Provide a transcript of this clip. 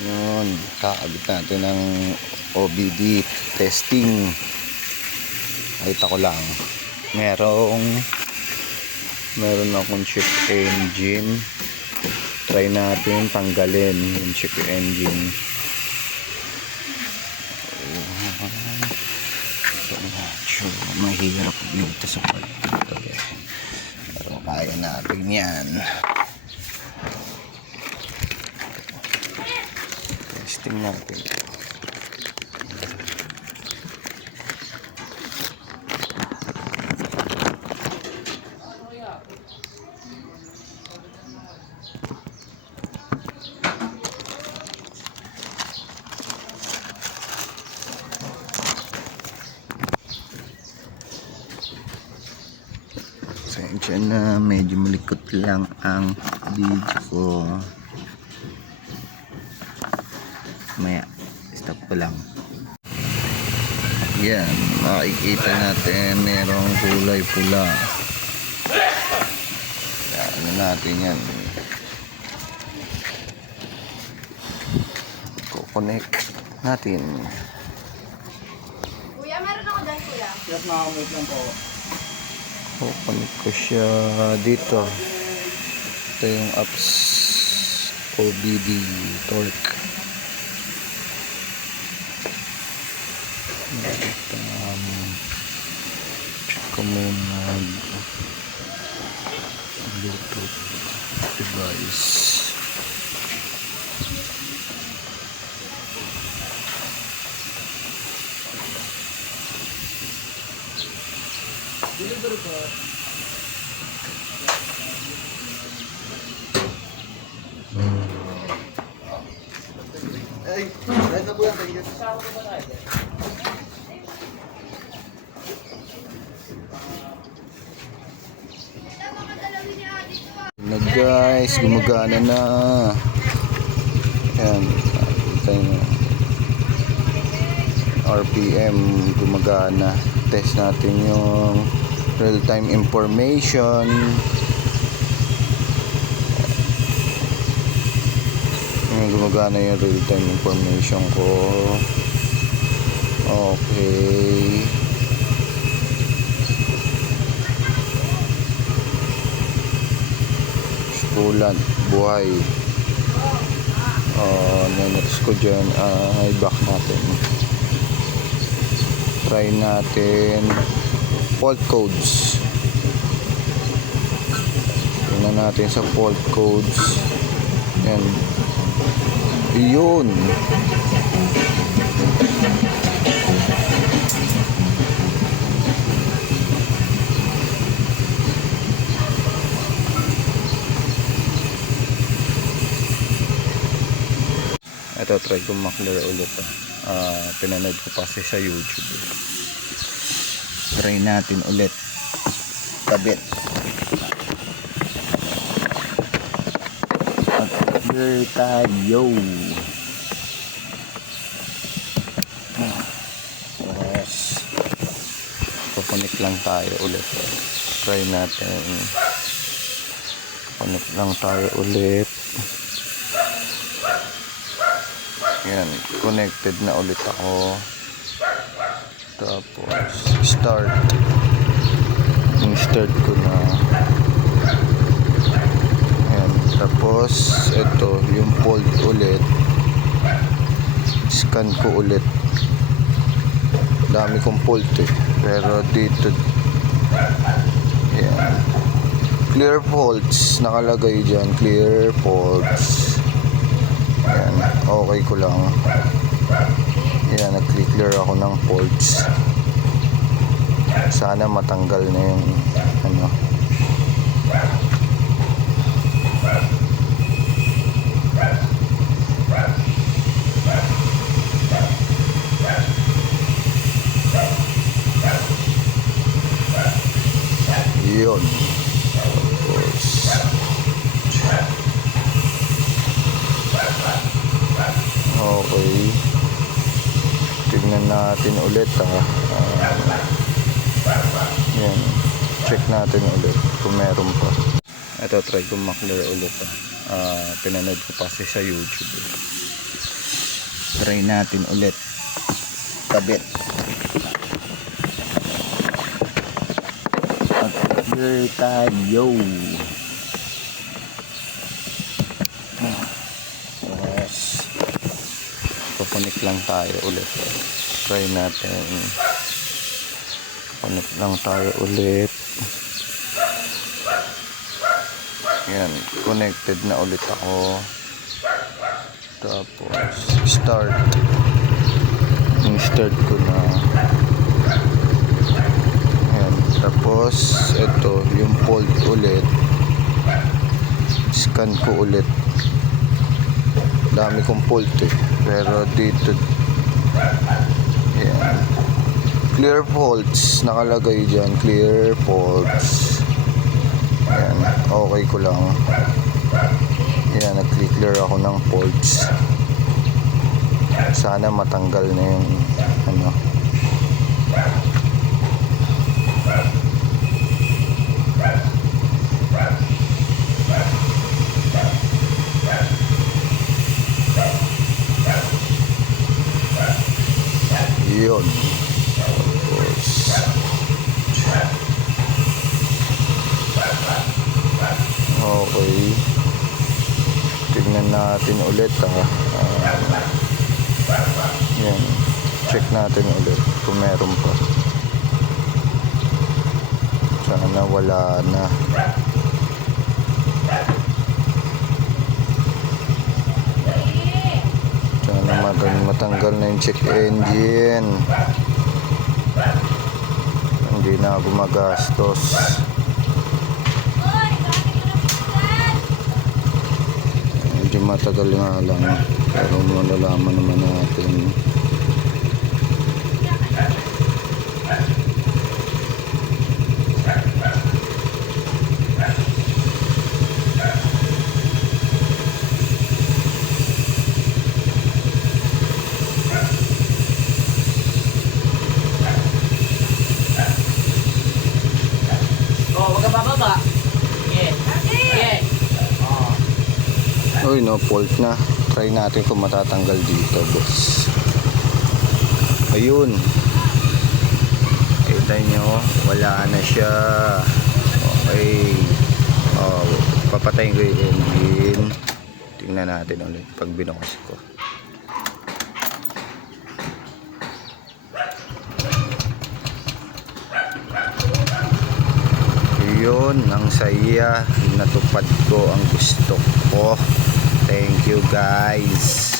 Yun, kakabit natin ng OBD testing. Nakita ko lang meron akong check engine. Try natin tanggalin yung check engine. So, mahirap dito sa part dito, pero kaya natin yan. Testing natin. Sensya na medyo malikot lang ang video ko. Maya, stop ko lang. Yan, makikita natin merong kulay pula. Yan, ano natin yan. Kukonect natin. Kuya, meron ako dyan, kuya. Yes, makamit lang po. Kukonect ko siya dito. Ito yung apps OBD Torque. Check ko muna Bluetooth device. Deliver po. Ay, kahit na po yan. Thank you. Na guys, gumagana na. Ayan, kita nyo. RPM gumagana. Test natin yung real-time information. Gumagana yung real-time information ko. Okay. Ulan, buhay. Next ko dyan ay back natin. Try natin fault codes. Tingnan natin sa fault codes. Yan. Yun. Ito, try ko makler ulit. Pinanood ko pa sa YouTube. Try natin ulit. Kabit. Makler tayo. Yes. Connect lang tayo ulit. Try natin. Connect lang tayo ulit. Yan, connected na ulit ako. Tapos start. Yung start ko na. Yan, tapos ito yung fault ulit. Scan ko ulit. Dami kong fault pero dito yan. Clear faults nakalagay dyan. Clear faults. Yan, okay ko lang. Yan, nag-clear ako ng faults. Sana matanggal na yung ano. Yun. Okay. Tignan natin ulit yan. Check natin ulit kung meron pa. Ito, try ko makler ulit pinanood ko pa sa YouTube. try natin ulit kabit. Clear tayo. Yes. Kukunik lang tayo ulit. Try natin. Kunik lang tayo ulit. Yan. Connected na ulit ako. Tapos start. Yung start ko na. Yan. Tapos ito yung fold ulit. Scan ko ulit. Dami kong fold eh. Pero dito yan. Clear faults nakalagay dyan. Clear faults. Yan. Okay ko lang. Yan. Nag-clear ako ng faults. Sana matanggal na yung ano. Yun. Okay. Tignan natin ulit yan. Check natin ulit kung meron pa. Sana wala na. Sana matanggal na yung check engine. Hindi na gumagastos. Medyo matagal nga lang. Pero malalaman naman natin. Uy, no fault na. Try natin kung matatanggal dito, boss. Ayun. Kita nyo, wala na siya. Okay. Oh, papatayin ko yung engine. Tingnan natin ulit pag binukas ko. Yun, ang saya. Natupad ko ang gusto ko. Thank you guys.